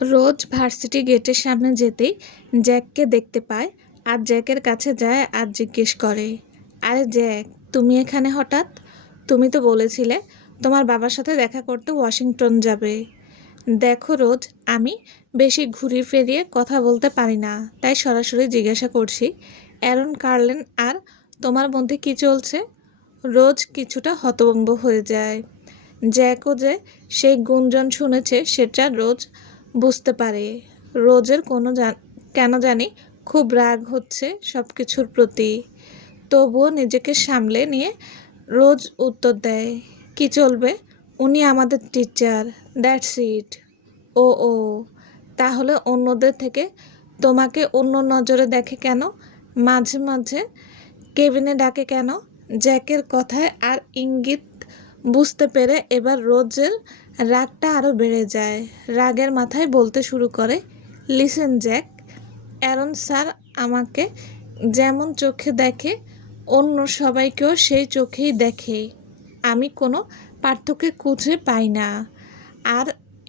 রোজ varsity গেটের সামনে যেতেই জ্যাককে দেখতে পায় আর জ্যাকের কাছে যায় আর জিজ্ঞেস করে, আরে জ্যাক, তুমি এখানে হঠাৎ? তুমি তো বলেছিলে তোমার বাবার সাথে দেখা করতে ওয়াশিংটন যাবে। দেখো রোজ, আমি বেশি ঘুরিয়ে ফিরিয়ে কথা বলতে পারি না, তাই সরাসরি জিজ্ঞাসা করছি, অ্যারন কার্লেন আর তোমার মধ্যে কি চলছে? রোজ কিছুটা হতভম্ব হয়ে যায়। জ্যাকও যে সেই গুঞ্জন শুনেছে সেটা রোজ বুঝতে পারে। রোজের কেন জানি খুব রাগ হচ্ছে সব কিছুর প্রতি। তবুও নিজেকে সামলে নিয়ে রোজ উত্তর দেয়, কি চলবে? উনি আমাদের টিচার, দ্যাটস ইট। ও, তাহলে অন্যদের থেকে তোমাকে অন্য নজরে দেখে কেন? মাঝে মাঝে কেবিনে ডাকে কেন? জ্যাকের কথায় আর ইঙ্গিত বুঝতে পেরে এবার রোজের রাগটা আরও বেড়ে যায়। রাগের মাথায় বলতে শুরু করে, লিসেন জ্যাক, অ্যারন স্যার আমাকে যেমন চোখে দেখে অন্য সবাইকেও সেই চোখেই দেখে। আমি কোনো পার্থক্য খুঁজে পাই না। আর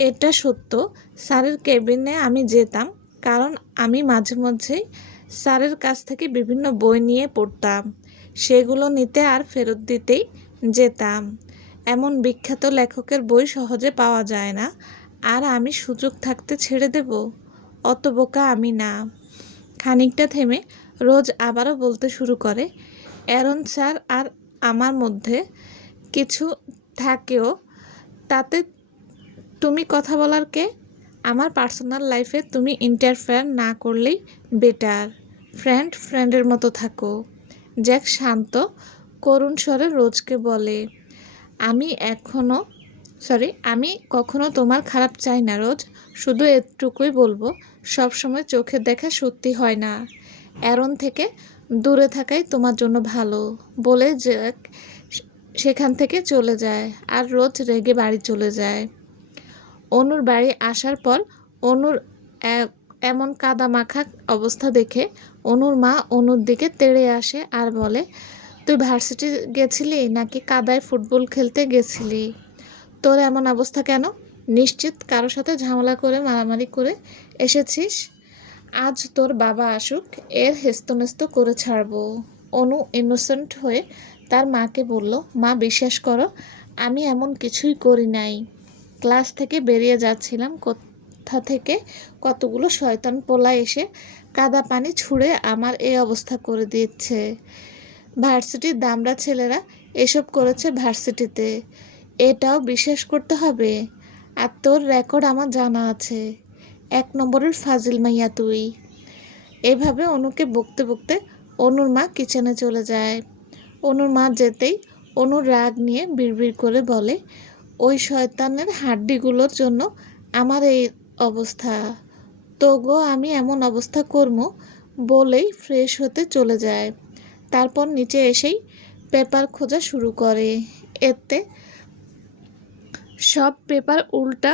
এটা সত্য, স্যারের কেবিনে আমি যেতাম কারণ আমি মাঝে মধ্যেই স্যারের কাছ থেকে বিভিন্ন বই নিয়ে পড়তাম। সেগুলো নিতে আর ফেরত দিতেই যেতাম। এমন বিখ্যাত লেখকের বই সহজে পাওয়া যায় না, আর আমি সুযোগ থাকতে ছেড়ে দেব? অত বোকা আমি না। খানিকটা থেমে রোজ আবারও বলতে শুরু করে, অ্যারন স্যার আর আমার মধ্যে কিছু থাকেও তাতে তুমি কথা বলার কে? আমার পার্সোনাল লাইফে তুমি ইন্টারফেয়ার না করলেই বেটার। ফ্রেন্ডের মতো থাকো। জ্যাক শান্ত করুণ স্বরে রোজকে বলে, আমি কখনো তোমার খারাপ চাই না রোজ। শুধু এটুকুই বলবো, সবসময় চোখের দেখা সত্যি হয় না। অ্যারন থেকে দূরে থাকাই তোমার জন্য ভালো। বলে জ্যাক সেখান থেকে চলে যায় আর রোজ রেগে বাড়ি চলে যায়। অনুর বাড়ি আসার পর অনুর এমন কাদা মাখা অবস্থা দেখে অনুর মা অনুর দিকে তেড়ে আসে আর বলে, তুই ভার্সিটি গেছিলি নাকি কাদায় ফুটবল খেলতে গেছিলি? তোর এমন অবস্থা কেন? নিশ্চিত কারোর সাথে ঝামেলা করে মারামারি করে এসেছিস। আজ তোর বাবা আসুক, এর হেস্তনেস্ত করে ছাড়বো। অনু ইনোসেন্ট হয়ে তার মাকে বলল, মা বিশ্বাস করো, আমি এমন কিছুই করি নাই। ক্লাস থেকে বেরিয়ে যাচ্ছিলাম, কোথা থেকে কতগুলো শয়তান পোলা এসে কাদা পানি ছুঁড়ে আমার এই অবস্থা করে দিচ্ছে। ভার্সিটির দামড়া ছেলেরা এসব করেছে ভার্সিটিতে, এটাও বিশ্বাস করতে হবে? আর তোর রেকর্ড আমার জানা আছে, 1 নম্বরের ফাজিল মাইয়া তুই। এভাবে অনুকে বকতে বকতে অনুর মা কিচেনে চলে যায়। অনুর মা যেতেই অনুর রাগ নিয়ে বিড়বিড় করে বলে, ওই শয়তানের হাড্ডিগুলোর জন্য আমার এই অবস্থা। তোগো আমি এমন অবস্থা করবো বলেই ফ্রেশ হতে চলে যায়। তারপর নিচে এসেই পেপার খোঁজা শুরু করে। এতে সব পেপার উল্টা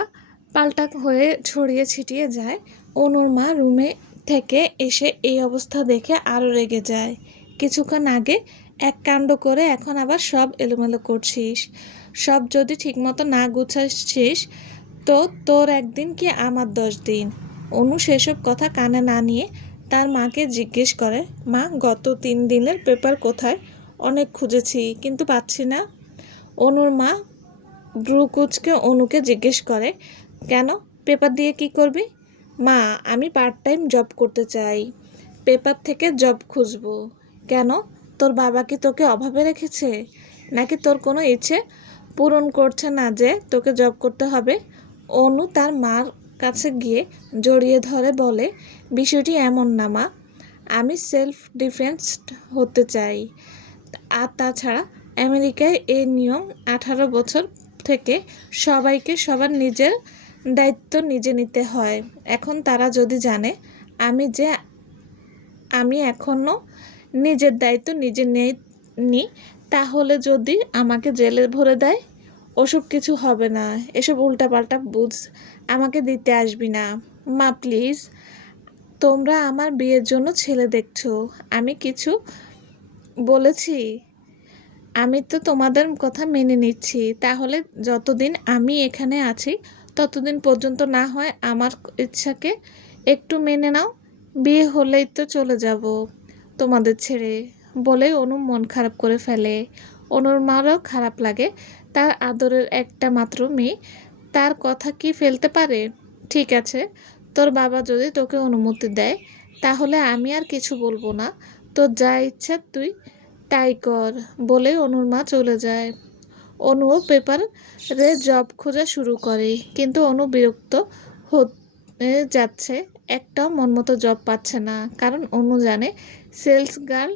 পাল্টা হয়ে ছড়িয়ে ছিটিয়ে যায়। অনুর মা রুমে থেকে এসে এই অবস্থা দেখে আরও রেগে যায়। কিছুক্ষণ আগে এক কাণ্ড করে এখন আবার সব এলোমেলো করছিস। সব যদি ঠিকমতো না গুছাচ্ছিস তো তোর একদিন কি আমার 10 দিন। অনু সেসব কথা কানে না নিয়ে তার মাকে জিজ্ঞেস করে, মা গত 3 দিনের পেপার কোথায়? অনেক খুঁজেছি কিন্তু পাচ্ছি না। অনুর মা ব্রুকুচকে অনুকে জিজ্ঞেস করে, কেন, পেপার দিয়ে কি করবি? মা, আমি পার্ট টাইম জব করতে চাই, পেপার থেকে জব খুঁজবো। কেন, তোর বাবা কি তোকে অভাবে রেখেছে, নাকি তোর কোনো ইচ্ছে পূরণ করছে না যে তোকে জব করতে হবে? অনু তার মার কাছে গিয়ে জড়িয়ে ধরে বলে, বিষয়টি এমন না মা, আমি সেলফ ডিফেন্স হতে চাই। আর তাছাড়া আমেরিকায় এই নিয়ম 18 বছর থেকে সবাইকে সবার নিজের দায়িত্ব নিজে নিতে হয়। এখন তারা যদি জানে আমি এখনও নিজের দায়িত্ব নিজে নি, তাহলে যদি আমাকে জেলে ভরে দেয়? ওসব কিছু হবে না, এসব উল্টাপাল্টা বুঝ আমাকে দিতে আসবি না। মা প্লিজ, তোমরা আমার বিয়ের জন্য ছেলে দেখছো, আমি কিছু বলেছি? আমি তো তোমাদের কথা মেনে নিচ্ছি, তাহলে যতদিন আমি এখানে আছি ততদিন পর্যন্ত না হয় আমার ইচ্ছাকে একটু মেনে নাও। বিয়ে হলেই তো চলে যাব তোমাদের ছেড়ে, বলেই অনু মন খারাপ করে ফেলে। অনুর মারও খারাপ লাগে, তার আদরের একটা মাত্র মেয়ে, তার কথা কি ফেলতে পারে? ঠিক আছে, তোর বাবা যদি তোকে অনুমতি দেয় তাহলে আমি আর কিছু বলবো না, তোর যা ইচ্ছা তুই তাই কর, বলে অনুর মা চলে যায়। অনুও পেপারে জব খোঁজা শুরু করে, কিন্তু অনু বিরক্ত হয়ে যাচ্ছে, একটাও মনমতো জব পাচ্ছে না। কারণ অনু জানে সেলস গার্ল,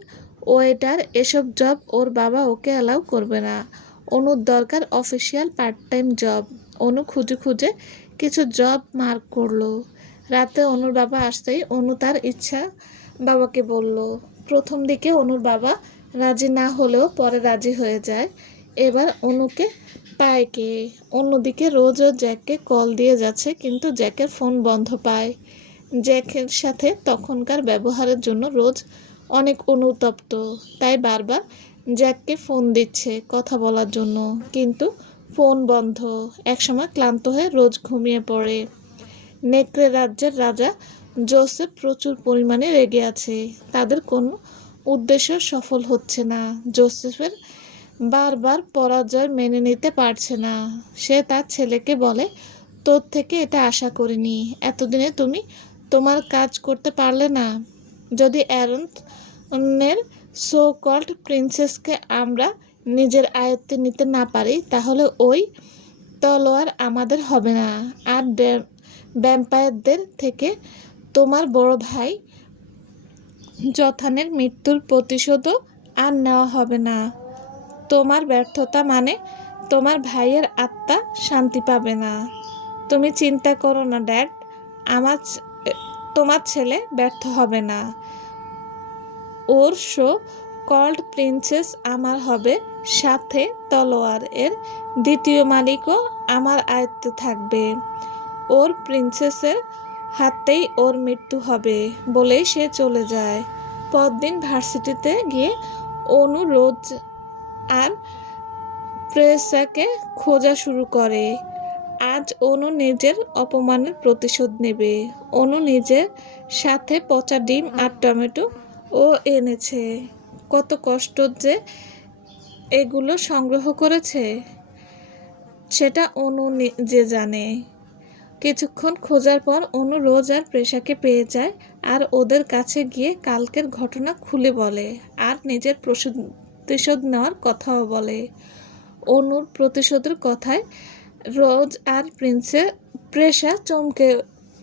ওয়েটার এসব জব ওর বাবা ওকে অ্যালাউ করবে না। অনুর দরকার অফিসিয়াল পার্ট টাইম জব। অনু খুঁজে খুঁজে কিছু জব মার্ক করলো। রাতে অনুর বাবা আসতেই অনু তার ইচ্ছা বাবাকে বলল। প্রথম দিকে অনুর বাবা রাজি না হলেও পরে রাজি হয়ে যায়। এবার অনুকে পায় কে? অন্যদিকে রোজও জ্যাককে কল দিয়ে যাচ্ছে, কিন্তু জ্যাকের ফোন বন্ধ পায়। জ্যাকের সাথে তখনকার ব্যবহারের জন্য রোজ অনেক অনুতপ্ত, তাই বারবার জ্যাককে ফোন দিচ্ছে কথা বলার জন্য, কিন্তু ফোন বন্ধ। একসময় ক্লান্ত হয়ে রোজ ঘুমিয়ে পড়ে। নেকড়ে রাজ্যের রাজা জোসেফ প্রচুর পরিমাণে রেগে আছে, তাদের কোনো উদ্দেশ্য সফল হচ্ছে না। জোসেফের বারবার পরাজয় মেনে নিতে পারছে না। সে তার ছেলেকে বলে, তোর থেকে এটা আশা করিনি, এতদিনে তুমি তোমার কাজ করতে পারলে না। যদি অ্যারনের সো কল্ড প্রিন্সেসকে আমরা নিজের আয়ত্তে নিতে না পারি তাহলে ওই তলোয়ার আমাদের হবে না। আর ভ্যাম্পায়ারদের থেকে তোমার বড় ভাই জথানের মৃত্যুর প্রতিশোধও আর নেওয়া হবে না। তোমার ব্যর্থতা মানে তোমার ভাইয়ের আত্মা শান্তি পাবে না। তুমি চিন্তা করো না ড্যাড, আমার তোমার ছেলে ব্যর্থ হবে না। ওর শো কল্ড প্রিন্সেস আমার হবে, সাথে তলোয়ার এর দ্বিতীয় মালিকও আমার আয়ত্তে থাকবে। ওর প্রিন্সেসের হাতেই ওর মৃত্যু হবে, বলেই সে চলে যায়। পরদিন ভার্সিটিতে গিয়ে অনু রোজ আর প্রেসাকে খোঁজা শুরু করে। আজ অনু নিজের অপমানের প্রতিশোধ নেবে। অনু নিজের সাথে পচা ডিম আর টমেটো ও এনেছে। কত কষ্ট যে এগুলো সংগ্রহ করেছে সেটা অনু যে জানে। কিছুক্ষণ খোঁজার পর অনু রোজ আর প্রেসাকে পেয়ে যায়, আর ওদের কাছে গিয়ে কালকের ঘটনা খুলে বলে, আর নিজের প্রতিশোধ নেওয়ার কথাও বলে। অনুর প্রতিশোধের কথায় রোজ আর প্রেসা চমকে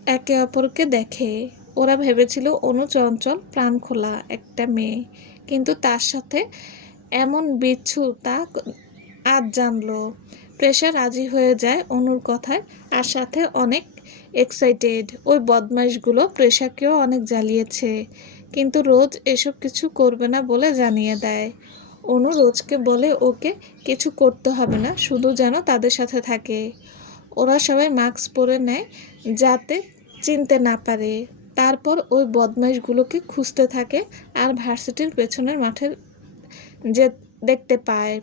একে অপরকে দেখে। ওরা ভেবেছিল অনু চঞ্চল প্রাণখোলা একটা মেয়ে, কিন্তু তার সাথে এমন বিচ্ছু তা আজ জানলো। প্রেসা রাজি হয়ে যায় অনুর কথায়, আর সাথে অনেক এক্সাইটেড। ওই বদমাইশগুলো প্রেসাকেও অনেক জ্বালিয়েছে, কিন্তু রোজ এসব কিছু করবে না বলে জানিয়ে দেয়। অনু রোজকে বলে ওকে কিছু করতে হবে না, শুধু যেন তাদের সাথে থাকে। ওরা সবাই মাস্ক পরে নেয় যাতে চিনতে না পারে। তারপর ওই বদমাইশগুলোকে খুঁজতে থাকে, আর ভার্সিটির পেছনের মাঠে যে দেখতে পায়।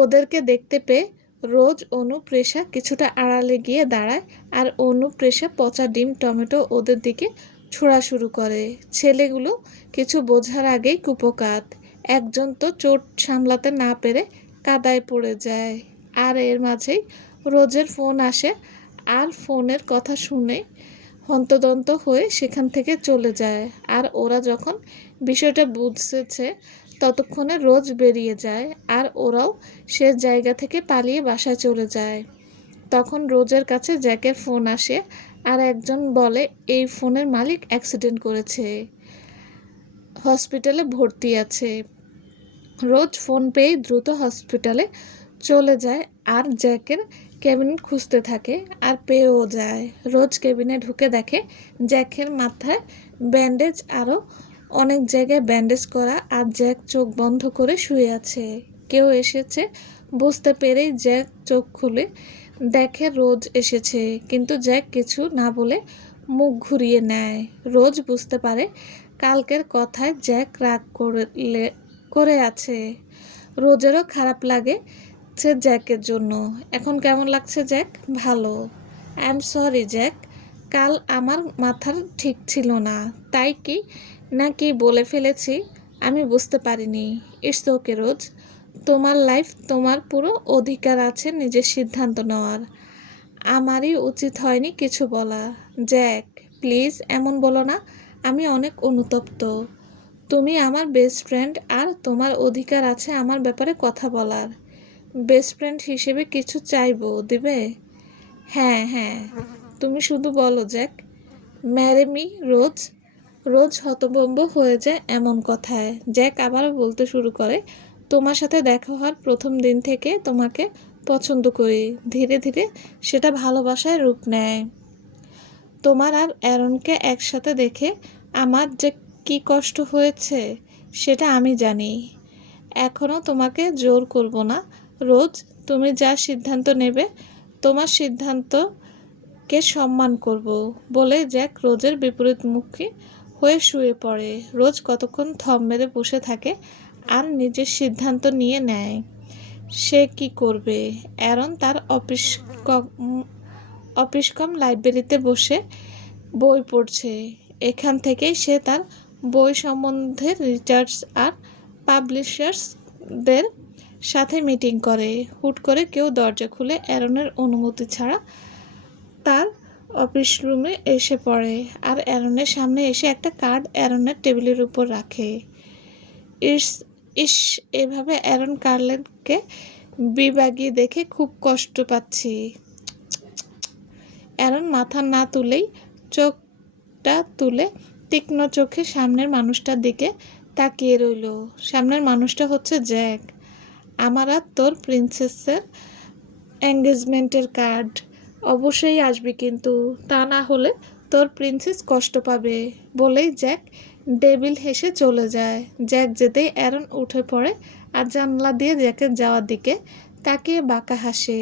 ওদেরকে দেখতে পেয়ে রোজ অনু প্রেসা কিছুটা আড়ালে গিয়ে দাঁড়ায়, আর অনু প্রেসা পচা ডিম টমেটো ওদের দিকে ছোড়া শুরু করে। ছেলেগুলো কিছু বোঝার আগেই কুপোকাত। একজন তো চোট সামলাতে না পেরে কাদায় পড়ে যায়। আর এর মাঝেই রোজের ফোন আসে, আর ফোনের কথা শুনে হন্তদন্ত হয়ে সেখান থেকে চলে যায়। আর ওরা যখন বিষয়টা বুঝেছে ততক্ষণে রোজ বেরিয়ে যায়, আর ওরাও সে জায়গা থেকে পালিয়ে বাসায় চলে যায়। তখন রোজের কাছে জ্যাকের ফোন আসে, আর একজন বলে এই ফোনের মালিক অ্যাক্সিডেন্ট করেছে, হসপিটালে ভর্তি আছে। রোজ ফোন পেয়ে দ্রুত হসপিটালে চলে যায়, আর জ্যাকের কেবিন খুঁজতে থাকে, আর পেয়েও যায়। রোজ কেবিনে ঢুকে দেখে জ্যাকের মাথায় ব্যান্ডেজ, আরও অনেক জায়গায় ব্যান্ডেজ করা, আর জ্যাক চোখ বন্ধ করে শুয়ে আছে। কেউ এসেছে বুঝতে পেরেই জ্যাক চোখ খুলে দেখে রোজ এসেছে, কিন্তু জ্যাক কিছু না বলে মুখ ঘুরিয়ে নেয়। রোজ বুঝতে পারে কালকের কথায় জ্যাক রাগ করে আছে। রোজেরও খারাপ লাগে, লাগছে জ্যাকের জন্য। এখন কেমন লাগছে জ্যাক? ভালো। আই এম সরি জ্যাক, কাল আমার মাথার ঠিক ছিল না, তাই কি না কি বলে ফেলেছি আমি বুঝতে পারিনি। ইটস ওকে রোজ, তোমার লাইফ, তোমার পুরো অধিকার আছে নিজের সিদ্ধান্ত নেওয়ার। আমারই উচিত হয়নি কিছু বলা। জ্যাক প্লিজ এমন বলো না, আমি অনেক অনুতপ্ত। তুমি আমার বেস্ট ফ্রেন্ড আর তোমার অধিকার আছে আমার ব্যাপারে কথা বলার। বেস্ট ফ্রেন্ড হিসেবে কিছু চাইবো, দিবে? হ্যাঁ হ্যাঁ, তুমি শুধু বলো জ্যাক। ম্যারে মি রোজ। রোজ হতভম্ব হয়ে যায় এমন কথায়। জ্যাক আবারও বলতে শুরু করে, তোমার সাথে দেখা হওয়ার প্রথম দিন থেকে তোমাকে পছন্দ করি। ধীরে ধীরে সেটা ভালোবাসায় রূপ নেয়। তোমার আর অ্যারনকে একসাথে দেখে আমার যে কী কষ্ট হয়েছে সেটা আমি জানি। এখনও তোমাকে জোর করব না রোজ, তুমি যা সিদ্ধান্ত নেবে তোমার সিদ্ধান্তকে সম্মান করব বলে জ্যাক রোজের বিপরীতমুখী হয়ে শুয়ে পড়ে। রোজ কতক্ষণ থম মেরে বসে থাকে আর নিজের সিদ্ধান্ত নিয়ে নেয় সে কি করবে। অ্যারন তার অফিস লাইব্রেরিতে বসে বই পড়ছে। এখান থেকেই সে তার বই সম্বন্ধে রিসার্চ আর পাবলিশার্সদের সাথে মিটিং করে। হুট করে কেউ দরজা খুলে অ্যারনের অনুমতি ছাড়া তার অফিস রুমে এসে পড়ে আর অ্যারনের সামনে এসে একটা কার্ড অ্যারনের টেবিলের উপর রাখে। ইস, এভাবে অ্যারন কার্লেনকে বিভাগী দেখে খুব কষ্ট পাচ্ছি। অ্যারন মাথা না তুলেই চোখটা তুলে তীক্ষ্ণ চোখে সামনের মানুষটার দিকে তাকিয়ে রইল। সামনের মানুষটা হচ্ছে জ্যাক। আমার আর তোর প্রিন্সেসের এঙ্গেজমেন্টের কার্ড। অবশ্যই আসবি কিন্তু, তা না হলে তোর প্রিন্সেস কষ্ট পাবে বলেই জ্যাক ডেভিল হেসে চলে যায়। জ্যাক যেতেই অ্যারন উঠে পড়ে আর জানলা দিয়ে জ্যাকের যাওয়ার দিকে তাকিয়ে বাঁকা হাসে।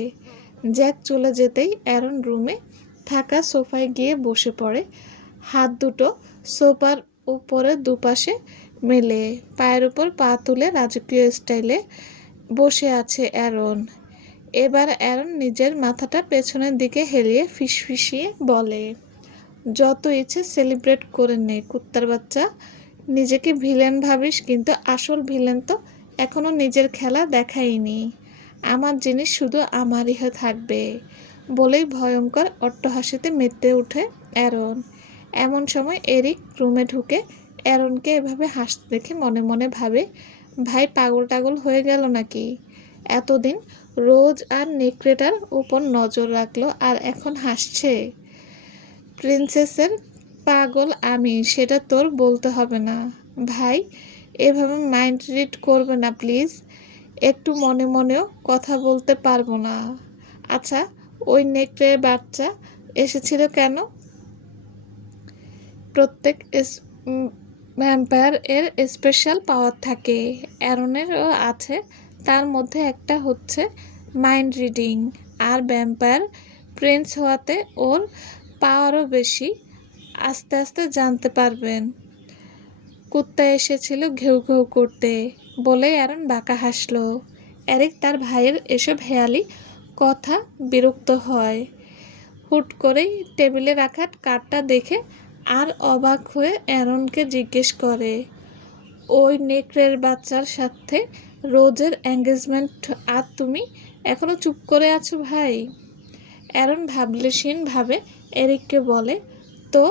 জ্যাক চলে যেতেই অ্যারন রুমে থাকা সোফায় গিয়ে বসে পড়ে। হাত দুটো সোফার উপরে দুপাশে মেলে পায়ের উপর পা তুলে রাজকীয় স্টাইলে বসে আছে অ্যারন। এবার অ্যারন নিজের মাথাটা পেছনের দিকে হেলিয়ে ফিসফিসিয়ে বলে, যত ইচ্ছে সেলিব্রেট করে নে কুত্তার বাচ্চা। নিজেকে ভিলেন ভাবিস, কিন্তু আসল ভিলেন তো এখনও নিজের খেলা দেখায়নি। আমার জিনিস শুধু আমারই হয়ে থাকবে বলেই ভয়ঙ্কর অট্টহাসিতে মেতে ওঠে অ্যারন। এমন সময় এরিক রুমে ঢুকে অ্যারনকে এভাবে হাসতে দেখে মনে মনে ভাবে, ভাই পাগল টাগল হয়ে গেল নাকি? এতদিন রোজ আর নেকড়েটার উপর নজর রাখলো আর এখন হাসছে। প্রিন্সেসের পাগল আমি, সেটা তোর বলতে হবে না। ভাই এভাবে মাইন্ড রিড করবে না প্লিজ। একটু মনে মনেও কথা বলতে পারবো না। আচ্ছা, ওই নেকড়ের বাচ্চা এসেছিল কেন? প্রত্যেক ভ্যাম্পায়ার এর স্পেশাল পাওয়ার থাকে, অ্যারনেরও আছে। তার মধ্যে একটা হচ্ছে মাইন্ড রিডিং, আর ভ্যাম্পায়ার প্রিন্স হওয়াতে ওর পাওয়ারও বেশি। আস্তে আস্তে জানতে পারবেন। কুত্তা এসেছিল ঘেউ ঘেউ করতে বলে অ্যারন বাঁকা হাসলো। এরিক তার ভাইয়ের এসব হেয়ালি কথা বিরক্ত হয়। হুট করেই টেবিলে রাখা কার্ডটা দেখে আর অবাক হয়ে অ্যারনকে জিজ্ঞেস করে, ওই নেকড়ের বাচ্চার সাথে রোজের এঙ্গেজমেন্ট আর তুমি এখনো চুপ করে আছো ভাই? অ্যারন ভাবলেশীনভাবে এরিককে বলে, তো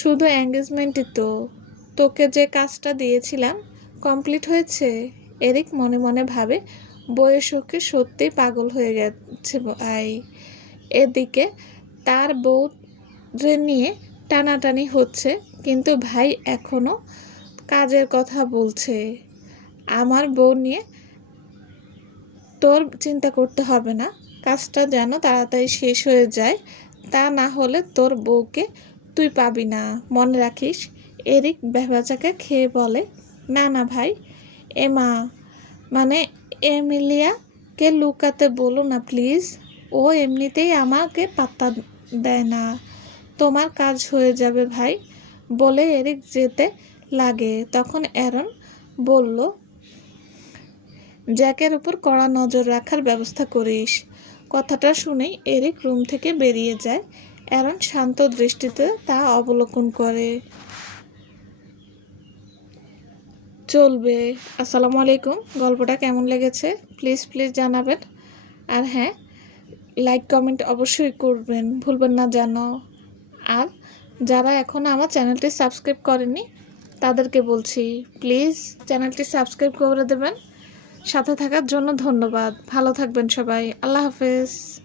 শুধু এঙ্গেজমেন্টই তো, তোকে যে কাজটা দিয়েছিলাম কমপ্লিট হয়েছে? এরিক মনে মনে ভাবে, বউয়ের শোকে সত্যিই পাগল হয়ে গেছে ভাই। এদিকে তার বউরে নিয়ে টানাটানি হচ্ছে, কিন্তু ভাই এখনও কাজের কথা বলছে। আমার বউ নিয়ে তোর চিন্তা করতে হবে না, কাজটা যেন তাড়াতাড়ি শেষ হয়ে যায়, তা না হলে তোর বউকে তুই পাবি না, মনে রাখিস। এরিক ভ্যাবাচাকা খেয়ে বলে, না না ভাই, এমা মানে এমিলিয়াকে লুকাতে বলো না প্লিজ। ও এমনিতেই আমাকে পাত্তা দেয় না। তোমার কাজ হয়ে যাবে ভাই বলে এরিক যেতে লাগে। তখন অ্যারন বলল, জ্যাকের উপর কড়া নজর রাখার ব্যবস্থা করিস। কথাটা শুনেই এরিক রুম থেকে বেরিয়ে যায়। অ্যারন শান্ত দৃষ্টিতে তা অবলোকন করে। চলবে। আসসালামু আলাইকুম। গল্পটা কেমন লেগেছে প্লিজ জানাবেন। আর হ্যাঁ, লাইক কমেন্ট অবশ্যই করবেন, ভুলবেন না যেন। আর যারা এখনও আমার চ্যানেলটি সাবস্ক্রাইব করেনি তাদেরকে বলছি প্লিজ চ্যানেলটি সাবস্ক্রাইব করে দেবেন। সাথে থাকার জন্য ধন্যবাদ। ভালো থাকবেন সবাই। আল্লাহ হাফেজ।